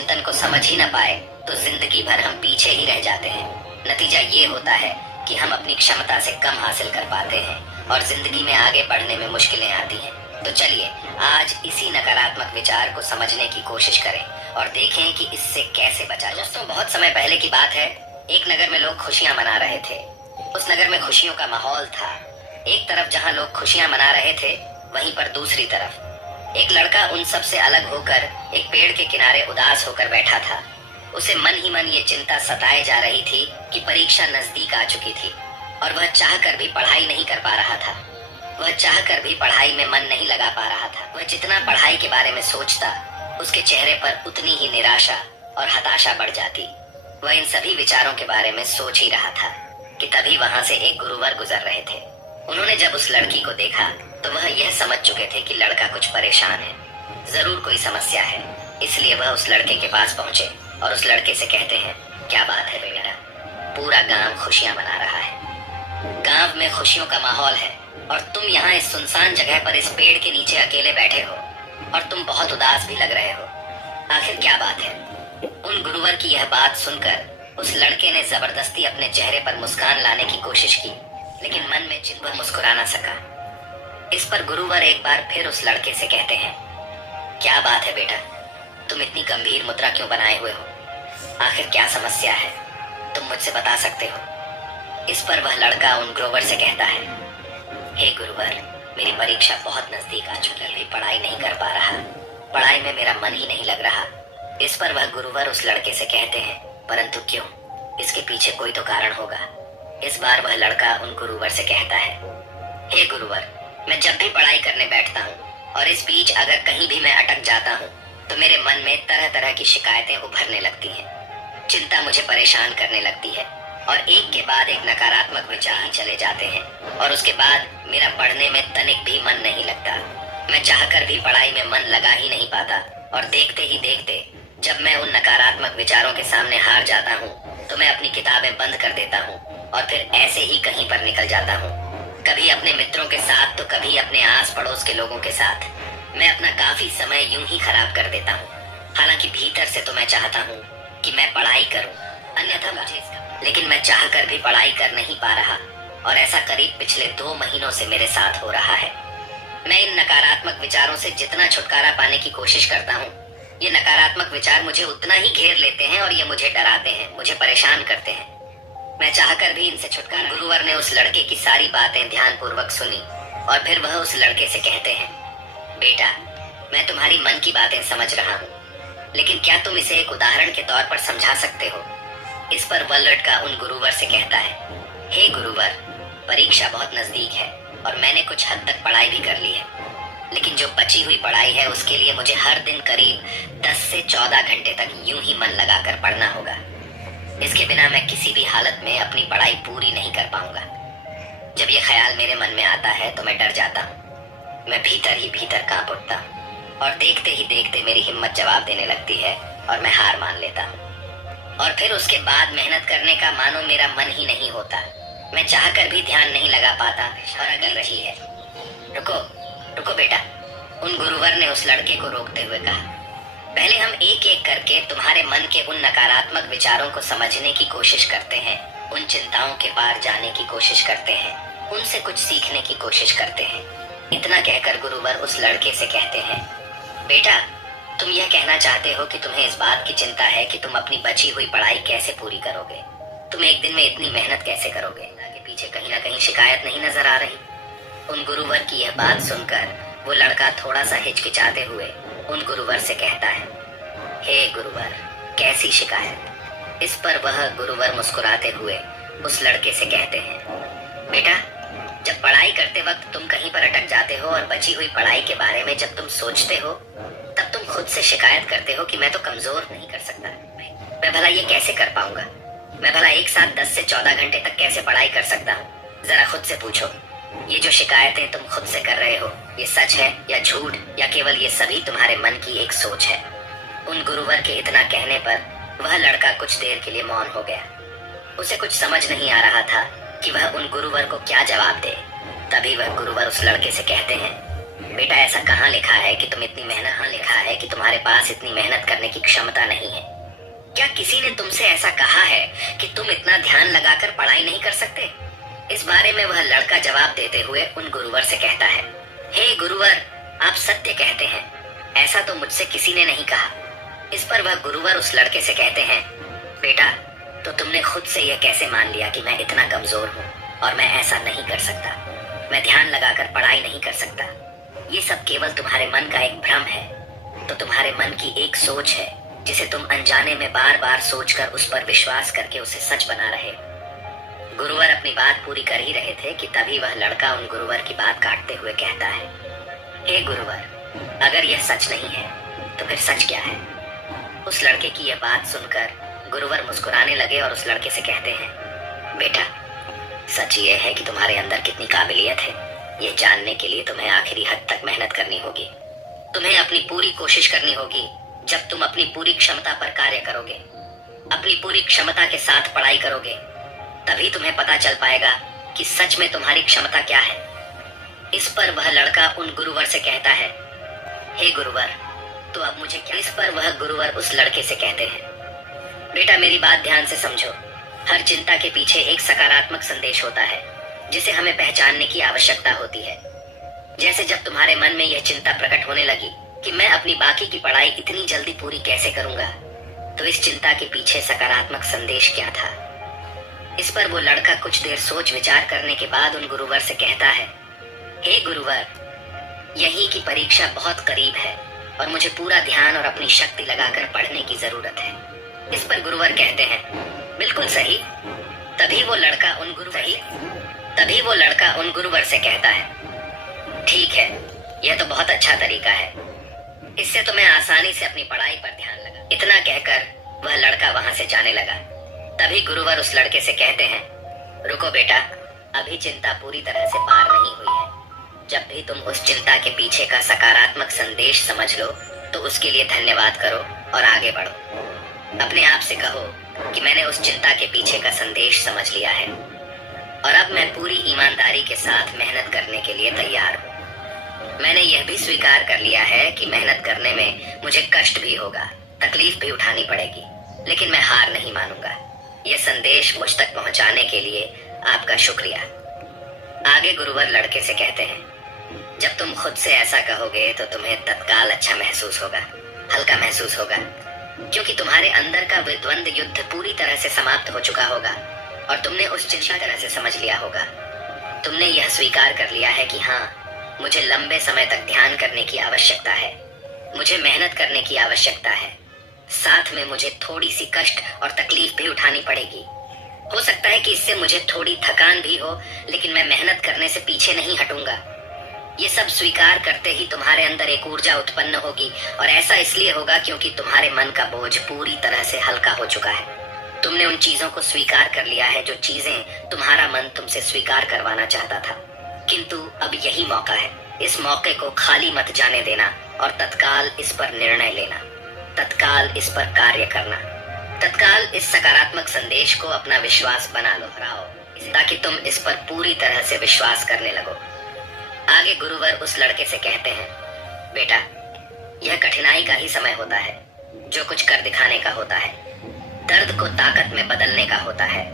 चिंतन को समझ ही ना पाए तो जिंदगी भर हम पीछे ही रह जाते हैं। नतीजा ये होता है कि हम अपनी क्षमता से कम हासिल कर पाते हैं और जिंदगी में आगे बढ़ने में मुश्किलें आती हैं। तो चलिए आज इसी नकारात्मक विचार को समझने की कोशिश करें और देखें कि इससे कैसे बचा जाए। दोस्तों, बहुत समय पहले की बात है। एक नगर में लोग खुशियां मना रहे थे। उस नगर में खुशियों का माहौल था। एक तरफ जहां लोग खुशियां मना रहे थे, वहीं पर दूसरी तरफ एक लड़का उन सब से अलग होकर एक पेड़ के किनारे उदास होकर बैठा था। उसे मन ही मन ये चिंता सताए जा रही थी कि परीक्षा नजदीक आ चुकी थी और वह चाहकर भी पढ़ाई नहीं कर पा रहा था। वह चाहकर भी पढ़ाई में मन नहीं लगा पा रहा था। वह जितना पढ़ाई के बारे में सोचता, उसके चेहरे पर उतनी ही निराशा और हताशा बढ़ जाती। वह इन सभी विचारों के बारे में सोच ही रहा था कि तभी वहां से एक गुरुवर गुजर रहे थे। उन्होंने जब उस लड़की को देखा तो वह यह समझ चुके थे कि लड़का कुछ परेशान है, जरूर कोई समस्या है। इसलिए वह उस लड़के के पास पहुंचे और उस लड़के से कहते हैं, क्या बात है बेटा? पूरा गांव खुशियां मना रहा है, गांव में खुशियों का माहौल है और तुम यहाँ इस सुनसान जगह पर इस पेड़ के नीचे अकेले बैठे हो और तुम बहुत उदास भी लग रहे हो। आखिर क्या बात है? उन गुरुवर की यह बात सुनकर उस लड़के ने जबरदस्ती अपने चेहरे पर मुस्कान लाने की कोशिश की, लेकिन मन में वह मुस्कुरा ना सका। इस पर गुरुवर एक बार फिर उस लड़के से कहते हैं, क्या बात है बेटा? तुम इतनी गंभीर मुद्रा क्यों बनाए हुए हो? आखिर क्या समस्या है? तुम मुझसे बता सकते हो? इस पर वह लड़का उन गुरुवर से कहता है, हे गुरुवर, मेरी परीक्षा बहुत नजदीक आ चुकी है, पढ़ाई नहीं कर पा रहा, पढ़ाई में मेरा मन ही नहीं लग रहा। इस पर वह गुरुवर उस लड़के से कहते हैं, परंतु क्यों? इसके पीछे कोई तो कारण होगा। इस बार वह लड़का उन गुरुवर से कहता है, हे गुरुवर, मैं जब भी पढ़ाई करने बैठता हूँ और इस बीच अगर कहीं भी मैं अटक जाता हूँ तो मेरे मन में तरह तरह की शिकायतें उभरने लगती हैं। चिंता मुझे परेशान करने लगती है और एक के बाद एक नकारात्मक विचार चले जाते हैं और उसके बाद मेरा पढ़ने में तनिक भी मन नहीं लगता। मैं चाहकर भी पढ़ाई में मन लगा ही नहीं पाता और देखते ही देखते जब मैं उन नकारात्मक विचारों के सामने हार जाता हूँ तो मैं अपनी किताबें बंद कर देता हूँ और फिर ऐसे ही कहीं पर निकल जाता हूँ। कभी अपने मित्रों के साथ तो कभी अपने आस पड़ोस के लोगों के साथ। मैं अपना काफी समय यूं ही खराब कर देता हूँ। हालांकि भीतर से तो मैं चाहता हूँ कि मैं पढ़ाई करूँ, अन्यथा लेकिन मैं चाहकर भी पढ़ाई कर नहीं पा रहा और ऐसा करीब पिछले 2 महीनों से मेरे साथ हो रहा है। मैं इन नकारात्मक विचारों से जितना छुटकारा पाने की कोशिश करता हूँ, ये नकारात्मक विचार मुझे उतना ही घेर लेते हैं और ये मुझे डराते हैं, मुझे परेशान करते हैं। मैं चाहकर भी इनसे छुटकारा। गुरुवर ने उस लड़के की सारी बातें ध्यानपूर्वक सुनी और फिर वह उस लड़के से कहते हैं, बेटा, मैं तुम्हारी मन की बातें समझ रहा हूँ, लेकिन क्या तुम इसे एक उदाहरण के तौर पर समझा सकते हो? इस पर वह लड़का उन गुरुवर से कहता है, हे गुरुवर, परीक्षा बहुत नजदीक है और मैंने कुछ हद तक पढ़ाई भी कर ली है, लेकिन जो बची हुई पढ़ाई है उसके लिए मुझे हर दिन करीब 10 से 14 घंटे तक यूं ही मन लगाकर पढ़ना होगा। इसके बिना मैं किसी भी हालत में अपनी पढ़ाई पूरी नहीं कर पाऊंगा। जब ये ख्याल मेरे मन में आता है तो मैं डर जाता हूँ। मैं भीतर ही भीतर कांप उठता हूँ और देखते ही देखते मेरी हिम्मत जवाब देने लगती है और मैं हार मान लेता हूँ। और फिर उसके बाद मेहनत करने का मानो मेरा मन ही नहीं होता। मैं चाहकर भी ध्यान नहीं लगा पाता और अगर रही है। रुको रुको बेटा, उन गुरुवर ने उस लड़के को रोकते हुए कहा, पहले हम एक एक करके तुम्हारे मन के उन नकारात्मक विचारों को समझने की कोशिश करते हैं, उन चिंताओं के पार जाने की कोशिश करते हैं, उनसे कुछ सीखने की कोशिश करते हैं। इतना कहकर गुरुवर उस लड़के से कहते हैं, बेटा, तुम यह कहना चाहते हो कि तुम्हें इस बात की चिंता है कि तुम अपनी बची हुई पढ़ाई कैसे पूरी करोगे? तुम एक दिन में इतनी मेहनत कैसे करोगे? आगे पीछे कहीं ना कहीं शिकायत नहीं नजर आ रही? उन गुरुवर की यह बात सुनकर वो लड़का थोड़ा सा हिचकिचाते हुए उन गुरुवर से कहता है, हे गुरुवर, कैसी शिकायत? इस पर वह गुरुवर मुस्कुराते हुए उस लड़के से कहते हैं, बेटा, जब पढ़ाई करते वक्त तुम कहीं पर अटक जाते हो और बची हुई पढ़ाई के बारे में जब तुम सोचते हो तब तुम खुद से शिकायत करते हो कि मैं तो कमजोर नहीं कर सकता, मैं भला ये कैसे कर पाऊंगा? मैं भला एक साथ 10 से 14 घंटे तक कैसे पढ़ाई कर सकता हूँ? जरा खुद से पूछो, ये जो शिकायतें तुम खुद से कर रहे हो, ये सच है या झूठ, या केवल ये सभी तुम्हारे मन की एक सोच है? उन गुरुवर के इतना कहने पर वह लड़का कुछ देर के लिए मौन हो गया। उसे कुछ समझ नहीं आ रहा था कि वह उन गुरुवर को क्या जवाब दे। तभी वह गुरुवर उस लड़के से कहते हैं, बेटा ऐसा कहाँ लिखा है कि तुम इतनी मेहनत, हाँ लिखा है कि तुम्हारे पास इतनी मेहनत करने की क्षमता नहीं है। क्या किसी ने तुमसे ऐसा कहा है कि तुम इतना ध्यान लगाकर पढ़ाई नहीं कर सकते? इस बारे में वह लड़का जवाब देते हुए उन गुरुवर से कहता है, हे गुरुवर, आप सत्य कहते हैं, ऐसा तो मुझसे किसी ने नहीं कहा। इस पर वह गुरुवर उस लड़के से कहते हैं, बेटा तो तुमने खुद से यह कैसे मान लिया कि मैं इतना कमजोर हूँ और मैं ऐसा नहीं कर सकता, मैं ध्यान लगाकर पढ़ाई नहीं कर सकता। ये सब केवल तुम्हारे मन का एक भ्रम है। तो तुम्हारे मन की एक सोच है जिसे तुम अनजाने में बार बार सोचकर उस पर विश्वास करके उसे सच बना रहे हो। गुरुवर अपनी बात पूरी कर ही रहे थे कि तभी वह लड़का उन गुरुवर की बात काटते हुए कहता है, हे गुरुवर, अगर यह सच नहीं है तो फिर सच क्या है? उस लड़के की यह बात सुनकर गुरुवर मुस्कुराने लगे और उस लड़के से कहते हैं, बेटा सच ये है कि तुम्हारे अंदर कितनी काबिलियत है, ये जानने के लिए तुम्हें आखिरी हद तक मेहनत करनी होगी। तुम्हें अपनी पूरी कोशिश करनी होगी। जब तुम अपनी पूरी क्षमता पर कार्य करोगे, अपनी पूरी क्षमता के साथ पढ़ाई करोगे, तभी तुम्हें पता चल पाएगा कि सच में तुम्हारी क्षमता क्या है। इस पर वह लड़का उन गुरुवर से कहता है, हे गुरुवर, तो अब मुझे क्या? इस पर वह गुरुवर उस लड़के से कहते हैं, बेटा मेरी बात ध्यान से समझो। हर चिंता के पीछे एक सकारात्मक संदेश होता है जिसे हमें पहचानने की आवश्यकता होती है। जैसे जब तुम्हारे मन में यह चिंता प्रकट होने लगी कि मैं अपनी बाकी की पढ़ाई इतनी जल्दी पूरी कैसे करूंगा, तो इस चिंता के पीछे सकारात्मक संदेश क्या था? इस पर वो लड़का कुछ देर सोच विचार करने के बाद उन गुरुवर से कहता है, हे गुरुवर, यही की परीक्षा बहुत करीब है और मुझे पूरा ध्यान और अपनी शक्ति लगाकर पढ़ने की जरूरत है। इस पर गुरुवर कहते हैं, बिल्कुल सही। तभी वो लड़का उन गुरुवर से कहता है, ठीक है, यह तो बहुत अच्छा तरीका है, इससे तो मैं आसानी से अपनी पढ़ाई पर ध्यान लगा। इतना कहकर वह लड़का वहां से जाने लगा। तभी गुरुवर उस लड़के से कहते हैं, रुको बेटा, अभी चिंता पूरी तरह से पार नहीं हुई है। जब भी तुम उस चिंता के पीछे का सकारात्मक संदेश समझ लो तो उसके लिए धन्यवाद करो और आगे बढ़ो। अपने आप से कहो कि मैंने उस चिंता के पीछे का संदेश समझ लिया है और अब मैं पूरी ईमानदारी के साथ मेहनत करने के लिए तैयार हूँ। मैंने यह भी स्वीकार कर लिया है कि मेहनत करने में मुझे कष्ट भी होगा, तकलीफ भी उठानी पड़ेगी, लेकिन मैं हार नहीं मानूंगा। यह संदेश मुझ तक पहुंचाने के लिए आपका शुक्रिया। आगे गुरुवर लड़के से कहते हैं, जब तुम खुद से ऐसा कहोगे तो तुम्हें तत्काल अच्छा महसूस होगा, हल्का महसूस होगा, क्योंकि तुम्हारे अंदर का द्वंद्व युद्ध पूरी तरह से समाप्त हो चुका होगा और तुमने उस चिंता तरह से समझ लिया होगा। तुमने यह स्वीकार कर लिया है कि हाँ, मुझे लंबे समय तक ध्यान करने की आवश्यकता है, मुझे मेहनत करने की आवश्यकता है, साथ में मुझे थोड़ी सी कष्ट और तकलीफ भी उठानी पड़ेगी। हो सकता है कि इससे मुझे थोड़ी थकान भी हो, लेकिन मैं मेहनत करने से पीछे नहीं हटूंगा। ये सब स्वीकार करते ही तुम्हारे अंदर एक ऊर्जा उत्पन्न होगी और ऐसा इसलिए होगा क्योंकि तुम्हारे मन का बोझ पूरी तरह से हल्का हो चुका है। तुमने उन चीजों को स्वीकार कर लिया है जो चीजें तुम्हारा मन तुमसे स्वीकार करवाना चाहता था। किंतु अब यही मौका है, इस मौके को खाली मत जाने देना और तत्काल इस पर निर्णय लेना, तत्काल इस पर कार्य करना, तत्काल इस सकारात्मक संदेश को अपना विश्वास बना लो, ताकि तुम इस पर पूरी तरह से विश्वास करने लगो। आगे गुरुवर उस लड़के से कहते हैं, बेटा यह कठिनाई का ही समय होता है, जो कुछ कर दिखाने का होता है, दर्द को ताकत में बदलने का होता है।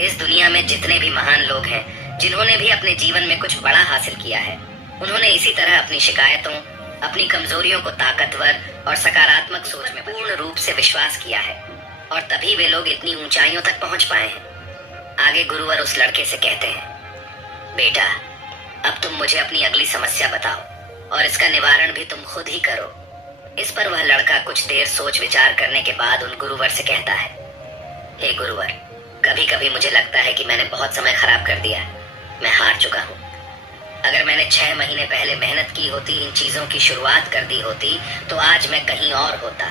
इस दुनिया में जितने भी महान लोग हैं, जिन्होंने भी अपने जीवन में कुछ बड़ा हासिल किया है, उन्होंने इसी तरह अपनी शिकायतों, अपनी कमजोरियों को ताकतवर और सकारात्मक सोच में पूर्ण रूप से विश्वास किया है और तभी वे लोग इतनी ऊंचाइयों तक पहुंच पाए हैं। आगे गुरुवर उस लड़के से कहते हैं, बेटा अब तुम मुझे अपनी अगली समस्या बताओ और इसका निवारण भी तुम खुद ही करो। इस पर वह लड़का कुछ देर सोच विचार करने के बाद उन गुरुवर से कहता है, हे गुरुवर, कभी कभी मुझे लगता है कि मैंने बहुत समय खराब कर दिया, मैं हार चुका हूँ। अगर मैंने 6 महीने पहले मेहनत की होती, इन चीजों की शुरुआत कर दी होती, तो आज मैं कहीं और होता।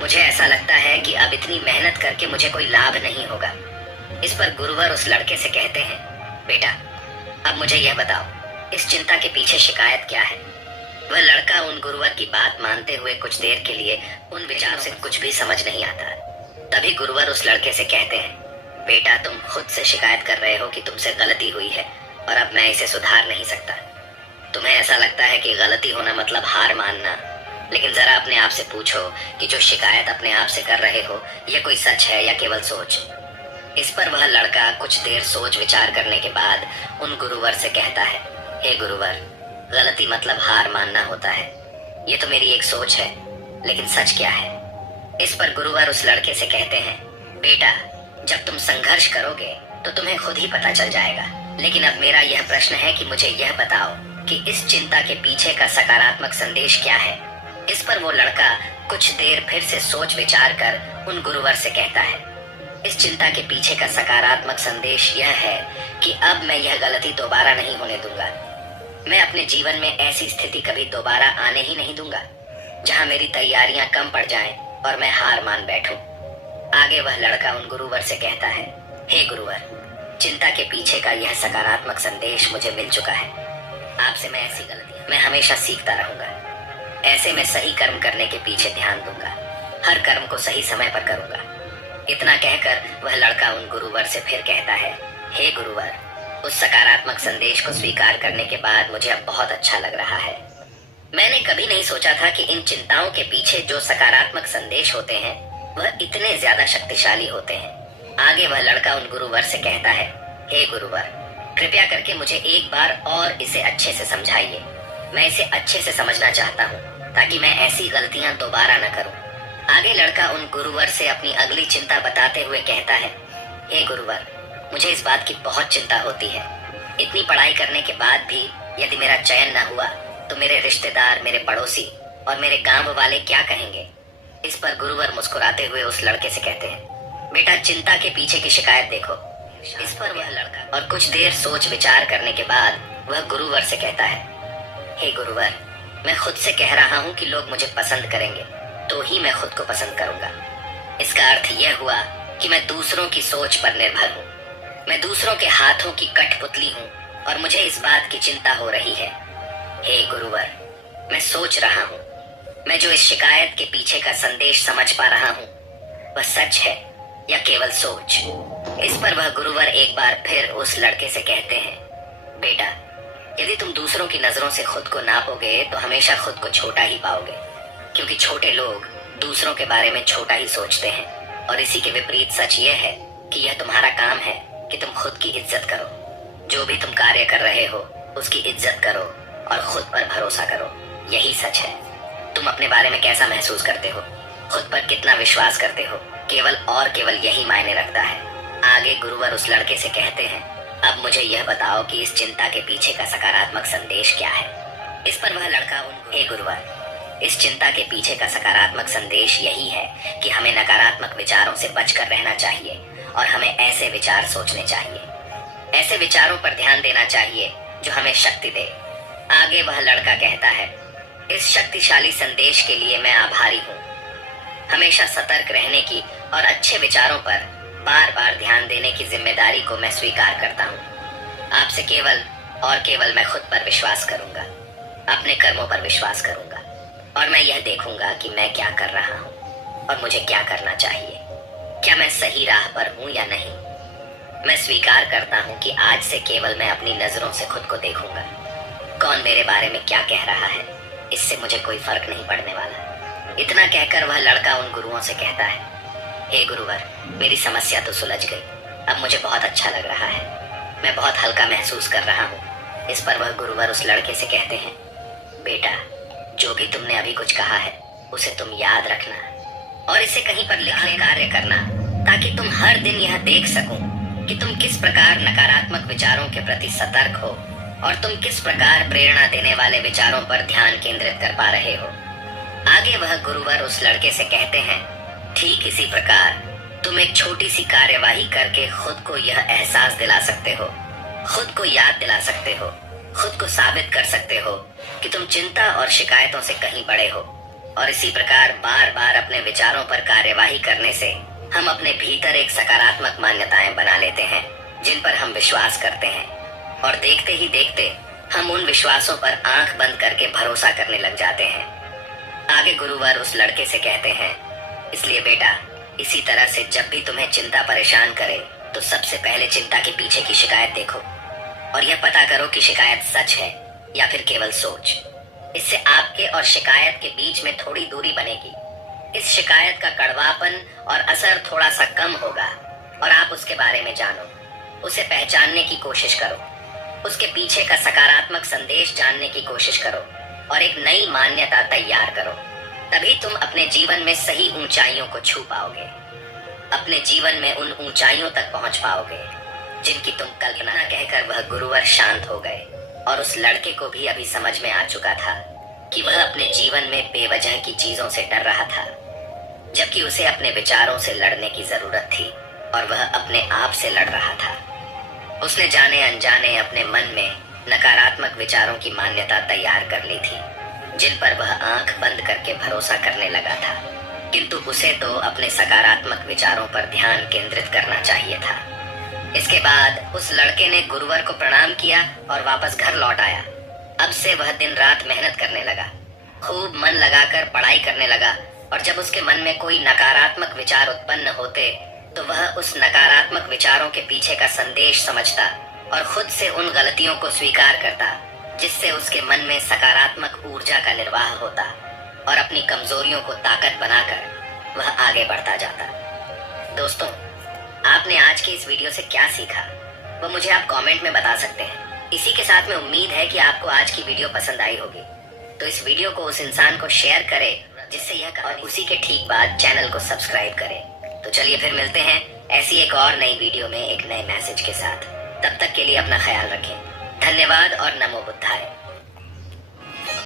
मुझे ऐसा लगता है कि अब इतनी मेहनत करके मुझे कोई लाभ नहीं होगा। इस पर गुरुवर उस लड़के से कहते हैं, बेटा अब मुझे यह बताओ, इस चिंता के पीछे शिकायत क्या है? वह लड़का उन गुरुवर की बात मानते हुए कुछ देर के लिए उन विचारों से कुछ भी समझ नहीं आता। तभी गुरुवर उस लड़के से कहते हैं, बेटा तुम खुद से शिकायत कर रहे हो कि तुमसे गलती हुई है और अब मैं इसे सुधार नहीं सकता। तुम्हें ऐसा लगता है कि गलती होना मतलब हार मानना, लेकिन जरा अपने आप से पूछो कि जो शिकायत अपने आप से कर रहे हो यह कोई सच है या केवल सोच। इस पर वह लड़का कुछ देर सोच विचार करने के बाद उन गुरुवर से कहता है, हे गुरुवर, गलती मतलब हार मानना होता है। ये तो मेरी एक सोच है, लेकिन सच क्या है? इस पर गुरुवर उस लड़के से कहते हैं, बेटा, जब तुम संघर्ष करोगे तो तुम्हें खुद ही पता चल जाएगा। लेकिन अब मेरा यह प्रश्न है कि मुझे यह बताओ कि इस चिंता के पीछे का सकारात्मक संदेश क्या है? इस पर वो लड़का कुछ देर फिर से सोच विचार कर उन गुरुवर से कहता है, इस चिंता के पीछे का सकारात्मक संदेश यह है कि अब मैं यह गलती दोबारा नहीं होने दूंगा। मैं अपने जीवन में ऐसी स्थिति कभी दोबारा आने ही नहीं दूंगा जहां मेरी तैयारियां कम पड़ जाएं और मैं हार मान बैठूं। आगे वह लड़का उन गुरुवर से कहता है, हे गुरुवर, चिंता के पीछे का यह सकारात्मक संदेश मुझे मिल चुका है। आपसे मैं ऐसी गलतियां मैं हमेशा सीखता रहूंगा। ऐसे में सही कर्म करने के पीछे ध्यान दूंगा, हर कर्म को सही समय पर करूंगा। इतना कहकर वह लड़का उन गुरुवर से फिर कहता है, हे गुरुवर, उस सकारात्मक संदेश को स्वीकार करने के बाद मुझे अब बहुत अच्छा लग रहा है। मैंने कभी नहीं सोचा था कि इन चिंताओं के पीछे जो सकारात्मक संदेश होते हैं वह इतने ज्यादा शक्तिशाली होते हैं। आगे वह लड़का उन गुरुवर से कहता है, हे गुरुवर, कृपया करके मुझे एक बार और इसे अच्छे से समझाइए। मैं इसे अच्छे से समझना चाहता हूँ ताकि मैं ऐसी गलतियां दोबारा न करूं। आगे लड़का उन गुरुवर से अपनी अगली चिंता बताते हुए कहता है, हे गुरुवर, मुझे इस बात की बहुत चिंता होती है। इतनी पढ़ाई करने के बाद भी यदि मेरा चयन न हुआ तो मेरे रिश्तेदार, मेरे पड़ोसी और मेरे गांव वाले क्या कहेंगे? इस पर गुरुवर मुस्कुराते हुए उस लड़के से कहते हैं, बेटा, चिंता के पीछे की शिकायत देखो। इस पर वह लड़का और कुछ देर सोच विचार करने के बाद वह गुरुवर से कहता है, हे गुरुवर, मैं खुद से कह रहा हूँ कि लोग मुझे पसंद करेंगे तो ही मैं खुद को पसंद करूंगा। इसका अर्थ यह हुआ कि मैं दूसरों की सोच पर निर्भर हूँ। मैं दूसरों के हाथों की कठपुतली हूँ और मुझे इस बात की चिंता हो रही है। हे गुरुवर, मैं सोच रहा हूँ, मैं जो इस शिकायत के पीछे का संदेश समझ पा रहा हूँ वह सच है या केवल सोच? इस पर वह गुरुवर एक बार फिर उस लड़के से कहते हैं, बेटा, यदि तुम दूसरों की नजरों से खुद को नापोगे तो हमेशा खुद को छोटा ही पाओगे, क्योंकि छोटे लोग दूसरों के बारे में छोटा ही सोचते हैं। और इसी के विपरीत सच यह है कि यह तुम्हारा काम है कि तुम खुद की इज्जत करो। जो भी तुम कार्य कर रहे हो उसकी इज्जत करो और खुद पर भरोसा करो। यही सच है। तुम अपने बारे में कैसा महसूस करते हो, खुद पर कितना विश्वास करते हो, केवल और केवल यही मायने रखता है। आगे गुरुवर उस लड़के से कहते हैं, अब मुझे यह बताओ कि इस चिंता के पीछे का सकारात्मक संदेश क्या है? इस पर वह लड़का उनको, हे गुरुवर, इस चिंता के पीछे का सकारात्मक संदेश यही है कि हमें नकारात्मक विचारों से बचकर रहना चाहिए और हमें ऐसे विचार सोचने चाहिए, ऐसे विचारों पर ध्यान देना चाहिए जो हमें शक्ति दे। आगे वह लड़का कहता है, इस शक्तिशाली संदेश के लिए मैं आभारी हूँ। हमेशा सतर्क रहने की और अच्छे विचारों पर बार बार ध्यान देने की जिम्मेदारी को मैं स्वीकार करता हूँ। आपसे केवल और केवल मैं खुद पर विश्वास करूंगा, अपने कर्मों पर विश्वास करूंगा और मैं यह देखूंगा कि मैं क्या कर रहा हूँ और मुझे क्या करना चाहिए। क्या मैं सही राह पर हूँ या नहीं? मैं स्वीकार करता हूँ कि आज से केवल मैं अपनी नजरों से खुद को देखूंगा। कौन मेरे बारे में क्या कह रहा है, इससे मुझे कोई फर्क नहीं पड़ने वाला। इतना कहकर वह लड़का उन गुरुओं से कहता है, हे गुरुवर, मेरी समस्या तो सुलझ गई। अब मुझे बहुत अच्छा लग रहा है। मैं बहुत हल्का महसूस कर रहा हूँ। इस पर वह गुरुवर उस लड़के से कहते हैं, बेटा, जो भी तुमने अभी कुछ कहा है उसे तुम याद रखना और इसे कहीं पर लिखने कार्य करना, ताकि तुम हर दिन यह देख सको कि तुम किस प्रकार नकारात्मक विचारों के प्रति सतर्क हो और तुम किस प्रकार प्रेरणा देने वाले विचारों पर ध्यान केंद्रित कर पा रहे हो। आगे वह गुरुवर उस लड़के से कहते हैं, ठीक इसी प्रकार तुम एक छोटी सी कार्यवाही करके खुद को यह एहसास दिला सकते हो, खुद को याद दिला सकते हो, खुद को साबित कर सकते हो कि तुम चिंता और शिकायतों से कहीं बड़े हो। और इसी प्रकार बार बार अपने विचारों पर कार्यवाही करने से हम अपने भीतर एक सकारात्मक मान्यताएं बना लेते हैं जिन पर हम विश्वास करते हैं, और देखते ही देखते हम उन विश्वासों पर आंख बंद करके भरोसा करने लग जाते हैं। आगे गुरुवर उस लड़के से कहते हैं, इसलिए बेटा, इसी तरह से जब भी तुम्हें चिंता परेशान करे तो सबसे पहले चिंता के पीछे की शिकायत देखो और यह पता करो कि शिकायत सच है या फिर केवल सोच। इससे आपके और शिकायत के बीच में थोड़ी दूरी बनेगी। इस शिकायत का कड़वापन और असर थोड़ा सा कम होगा और आप उसके बारे में जानो, उसे पहचानने की कोशिश करो, उसके पीछे का सकारात्मक संदेश जानने की कोशिश करो और एक नई मान्यता तैयार करो। तभी तुम अपने जीवन में सही ऊंचाइयों को छू पाओगे, अपने जीवन में उन ऊंचाइयों तक पहुंच पाओगे जिनकी तुम कल्पना कहकर वह गुरुवर शांत हो गए और उस लड़के को भी अभी समझ में आ चुका था कि वह अपने जीवन में बेवजह की चीजों से डर रहा था, जबकि उसे अपने विचारों से लड़ने की जरूरत थी और वह अपने आप से लड़ रहा था। उसने जाने अनजाने अपने मन में नकारात्मक विचारों की मान्यता तैयार कर ली थी, जिन पर वह आंख बंद करके भरोसा करने लगा था, किंतु उसे तो अपने सकारात्मक विचारों पर ध्यान केंद्रित करना चाहिए था। इसके बाद उस लड़के ने गुरुवर को प्रणाम किया और वापस घर लौट आया। अब से वह दिन रात मेहनत करने लगा, खूब मन लगाकर पढ़ाई करने लगा और जब उसके मन में कोई नकारात्मक विचार उत्पन्न होते तो वह उस नकारात्मक विचारों के पीछे का संदेश समझता और खुद से उन गलतियों को स्वीकार करता, जिससे उसके मन में सकारात्मक ऊर्जा का निर्वाह होता और अपनी कमजोरियों को ताकत बनाकर वह आगे बढ़ता जाता। दोस्तों, आपने आज की इस वीडियो से क्या सीखा वो मुझे आप कमेंट में बता सकते हैं। इसी के साथ में उम्मीद है कि आपको आज की वीडियो पसंद आई होगी, तो इस वीडियो को उस इंसान को शेयर करें जिससे यह, और उसी के ठीक बाद चैनल को सब्सक्राइब करें। तो चलिए फिर मिलते हैं ऐसी एक और नई वीडियो में एक नए मैसेज के साथ। तब तक के लिए अपना ख्याल रखें। धन्यवाद और नमो बुद्धाय।